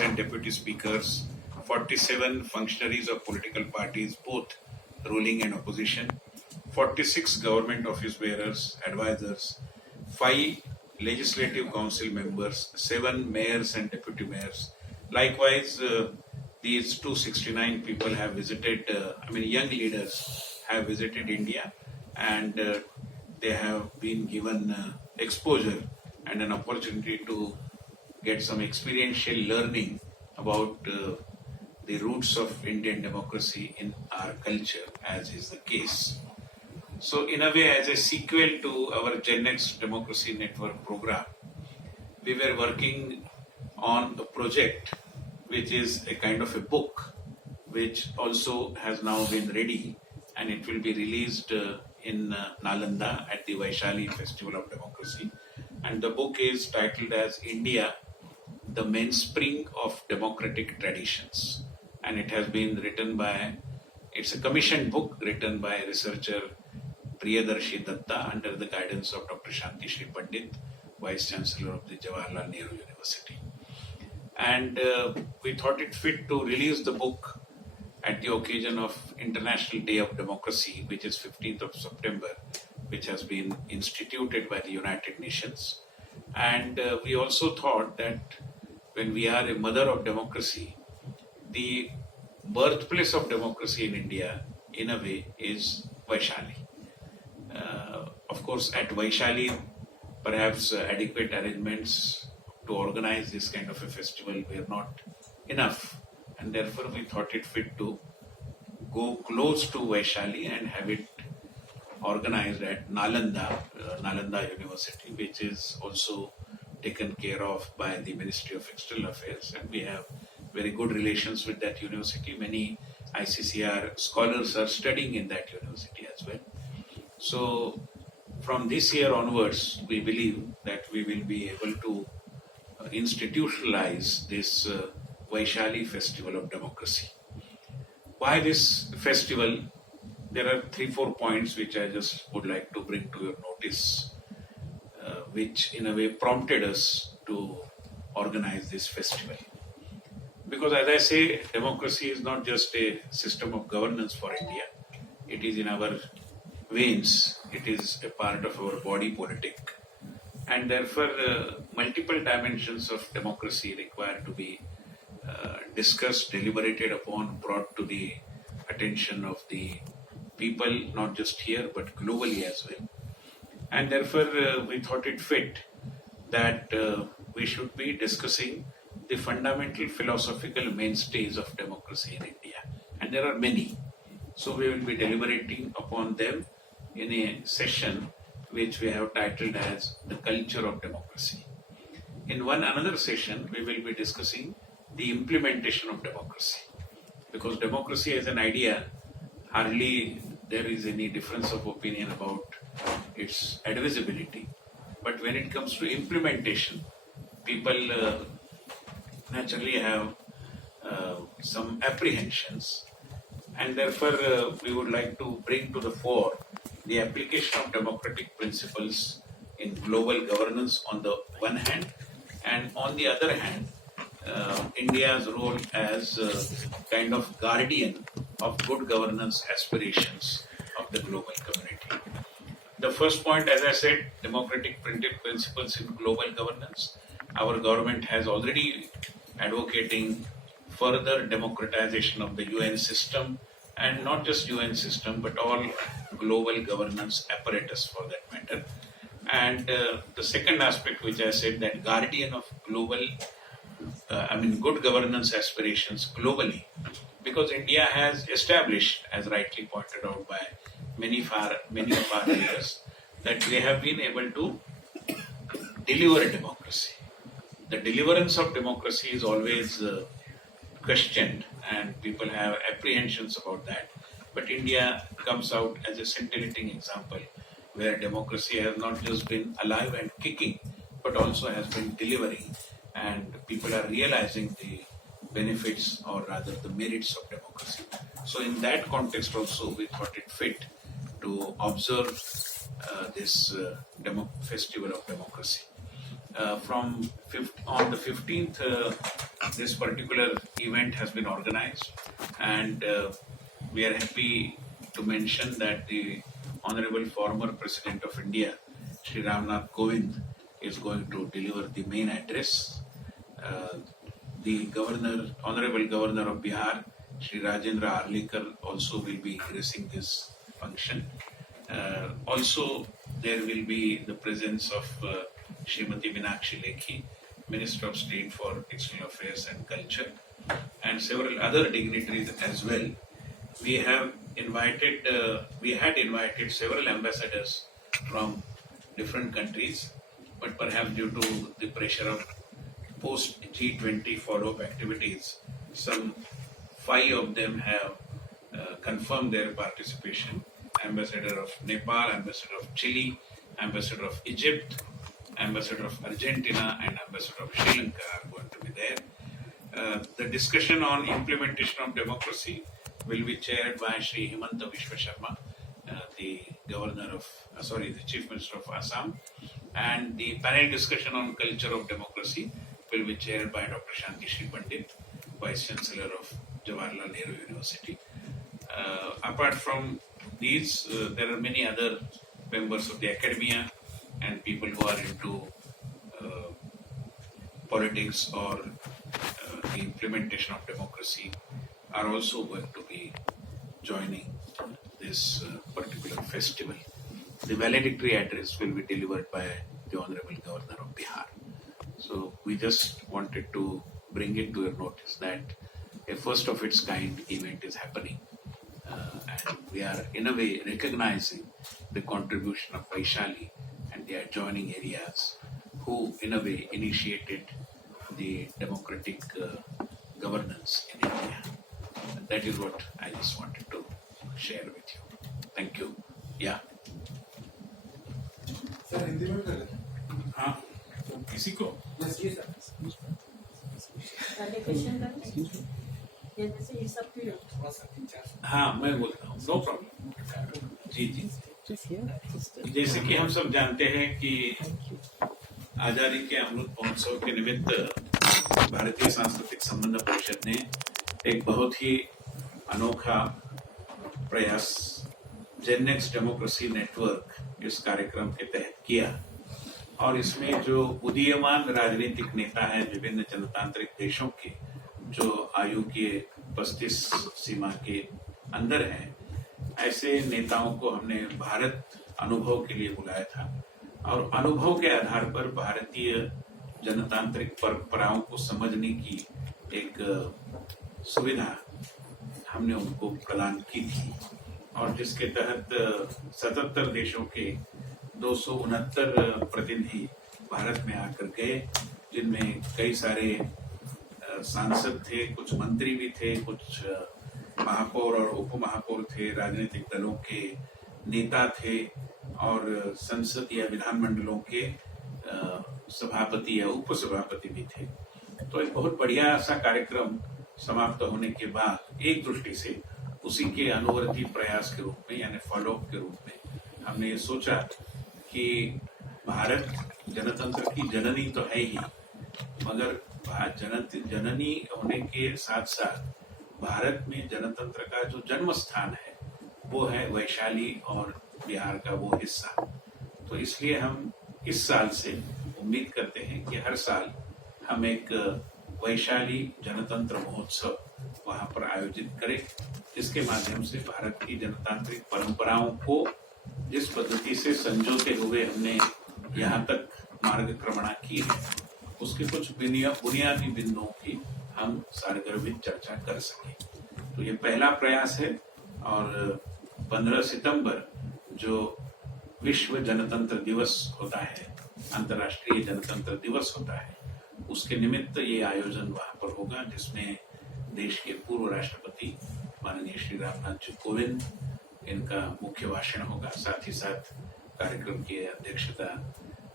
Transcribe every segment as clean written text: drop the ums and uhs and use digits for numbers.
and deputy speakers, 47 functionaries of political parties, both ruling and opposition, 46 government office bearers, advisors, 5 legislative council members, 7 mayors and deputy mayors. Likewise, these 269 people have visited, young leaders have visited India, and they have been given exposure and an opportunity to get some experiential learning about the roots of Indian democracy in our culture, as is the case. So, in a way, as a sequel to our Gen X Democracy Network program, we were working on a project which is a kind of a book, which also has now been ready, and it will be released in Nalanda at the Vaishali Festival of Democracy. And the book is titled as India, the Mainspring of Democratic Traditions. And it has been written by, it's a commissioned book written by researcher Priyadarshi Datta under the guidance of Dr. Shanti Shri Pandit, Vice Chancellor of the Jawaharlal Nehru University. And we thought it fit to release the book at the occasion of International Day of Democracy, which is 15th of September, which has been instituted by the United Nations. And we also thought that when we are a mother of democracy, the birthplace of democracy in India, in a way, is Vaishali. Of course, at Vaishali, perhaps adequate arrangements to organize this kind of a festival were not enough, and therefore we thought it fit to go close to Vaishali and have it organized at Nalanda University, which is also taken care of by the Ministry of External Affairs, and we have very good relations with that university. Many ICCR scholars are studying in that university as well. So from this year onwards, we believe that we will be able to institutionalize this Vaishali Festival of Democracy. Why this festival? There are 3-4 points which I just would like to bring to your notice, which in a way prompted us to organize this festival. Because as I say, democracy is not just a system of governance for India. It is in our veins. It is a part of our body politic. And therefore, multiple dimensions of democracy require to be discussed, deliberated upon, brought to the attention of the people, not just here, but globally as well. And therefore, we thought it fit that we should be discussing the fundamental philosophical mainstays of democracy in India. And there are many. So we will be deliberating upon them in a session which we have titled as The Culture of Democracy. In another session, we will be discussing the implementation of democracy. Because democracy as an idea, hardly there is any difference of opinion about its advisability. But when it comes to implementation, people naturally have some apprehensions, and therefore we would like to bring to the fore the application of democratic principles in global governance on the one hand, and on the other hand, India's role as a kind of guardian of good governance aspirations of the global community. The first point, as I said, democratic principles in global governance. Our government has already advocating further democratization of the UN system, and not just UN system, but all global governance apparatus for that matter. And the second aspect, which I said, that guardian of global, good governance aspirations globally, because India has established, as rightly pointed out by many of our leaders, that they have been able to deliver a democracy. The deliverance of democracy is always questioned, and people have apprehensions about that. But India comes out as a scintillating example where democracy has not just been alive and kicking, but also has been delivering, and people are realizing the benefits, or rather the merits of democracy. So in that context also, we thought it fit to observe this Festival of Democracy. On the 15th this particular event has been organized, and we are happy to mention that the Honorable former President of India, Shri Ramnath Kovind, is going to deliver the main address. The Governor, Honorable Governor of Bihar, Shri Rajendra Arlikar, also will be gracing this function. Also, there will be the presence of Srimati Meenakshi Lekhi, Minister of State for External Affairs and Culture, and several other dignitaries as well. We had invited several ambassadors from different countries, but perhaps due to the pressure of post G20 follow-up activities, some 5 of them have confirmed their participation. Ambassador of Nepal, Ambassador of Chile, Ambassador of Egypt, Ambassador of Argentina, and Ambassador of Sri Lanka are going to be there. The discussion on implementation of democracy will be chaired by Shri Himanta Biswa Sharma, the Chief Minister of Assam, and the panel discussion on culture of democracy will be chaired by Dr. Shanti Shri Pandit, Vice Chancellor of Jawaharlal Nehru University. Apart from these, there are many other members of the academia and people who are into politics or the implementation of democracy are also going to be joining this particular festival. The valedictory address will be delivered by the Honorable Governor of Bihar. So we just wanted to bring it to your notice that a first of its kind event is happening. And we are in a way recognizing the contribution of Vaishali and the adjoining areas who in a way initiated the democratic governance in India. And that is what I just wanted to share with you. Thank you. Yeah. Sir Hindi में कर हाँ किसी को जी sir पहले question करें या जैसे ये सब क्लियर थोड़ा सा 3-4 हाँ मैं बोलता हूँ नो प्रॉब्लम जी जी जैसे कि हम सब जानते हैं कि आजादी के अमृत महोत्सव के निमित्त भारतीय सांस्कृतिक संबंध परिषद ने एक बहुत ही अनोखा प्रयास जेनेक्स डेमोक्रेसी नेटवर्क इस कार्यक्रम के तहत किया और इसमें जो उदीयमान राजनीतिक नेता हैं विभिन्न जनतांत्रिक देशों के जो आयु के 35 सीमा के अंदर हैं ऐसे नेताओं को हमने भारत अनुभव के लिए बुलाया था और अनुभव के आधार पर भारतीय जनतांत्रिक परंपराओं को समझने की एक सुविधा हमने उनको प्रदान की थी और जिसके तहत 77 देशों के 269 प्रतिनिधि भारत में आकर गए जिनमें कई सारे सांसद थे, कुछ मंत्री भी थे, कुछ महापौर और उप महापौर थे, राजनीतिक दलों के नेता थे और संसद या विधानमंडलों के सभापति या उपसभापति भी थे। तो एक बहुत बढ़िया सा कार्यक्रम समाप्त होने के बाद एक दृष्टि से उसी के अनुवर्ती प्रयास के रूप में यानी फॉलोअप के रूप में हमने ये सोचा कि भारत जनतंत्र की जननी तो है ही मगर जननी होने के साथ साथ भारत में जनतंत्र का जो जन्म स्थान है वो है वैशाली और बिहार का वो हिस्सा। तो इसलिए हम इस साल से उम्मीद करते हैं कि हर साल हम एक वैशाली जनतंत्र महोत्सव वहां पर आयोजित करें जिसके माध्यम से भारत की जनतांत्रिक परंपराओं को जिस पद्धति से संजोते हुए हमने यहाँ तक मार्गक्रमणा की है उसके कुछ बुनियादी बिंदुओं की हम सारगर्भित चर्चा कर सकें। तो ये पहला प्रयास है और 15 सितंबर जो विश्व जनतंत्र दिवस होता है, अंतर्राष्ट्रीय जनतंत्र दिवस होता है, उसके निमित्त ये आयोजन वहां पर होगा जिसमें देश के पूर्व राष्ट्रपति माननीय श्री रामनाथ जी कोविंद इनका मुख्य भाषण होगा। साथ ही साथ कार्यक्रम की अध्यक्षता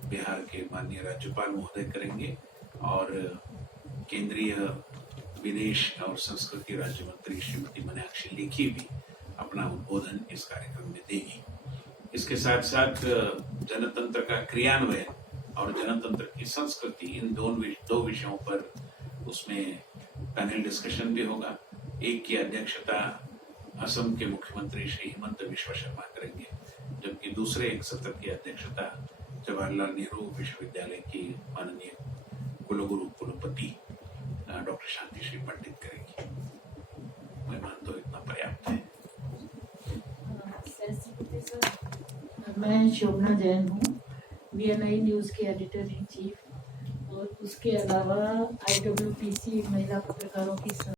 बिहार के माननीय राज्यपाल महोदय करेंगे और केंद्रीय विदेश और संस्कृति राज्य मंत्री श्रीमती मीनाक्षी लेखी भी अपना उद्बोधन इस कार्यक्रम में देगी। इसके साथ साथ जनतंत्र का क्रियान्वयन और जनतंत्र की संस्कृति इन दो विषयों पर उसमें पैनल डिस्कशन भी होगा। एक की अध्यक्षता असम के मुख्यमंत्री श्री हिमंत बिश्वा शर्मा करेंगे, जबकि दूसरे एक सत्र की अध्यक्षता जवाहरलाल नेहरू विश्वविद्यालय की माननीय कुलगुरु कुलपति डॉक्टर शांति श्री पंडित करेंगी। मैं मानता हूँ इतना पर्याप्त है। सेंसिटिविटी सर, मैं शोभना जैन हूँ, VNI न्यूज़ के एडिटर इन चीफ, और उसके अलावा IWPC महिला पत्रकारों की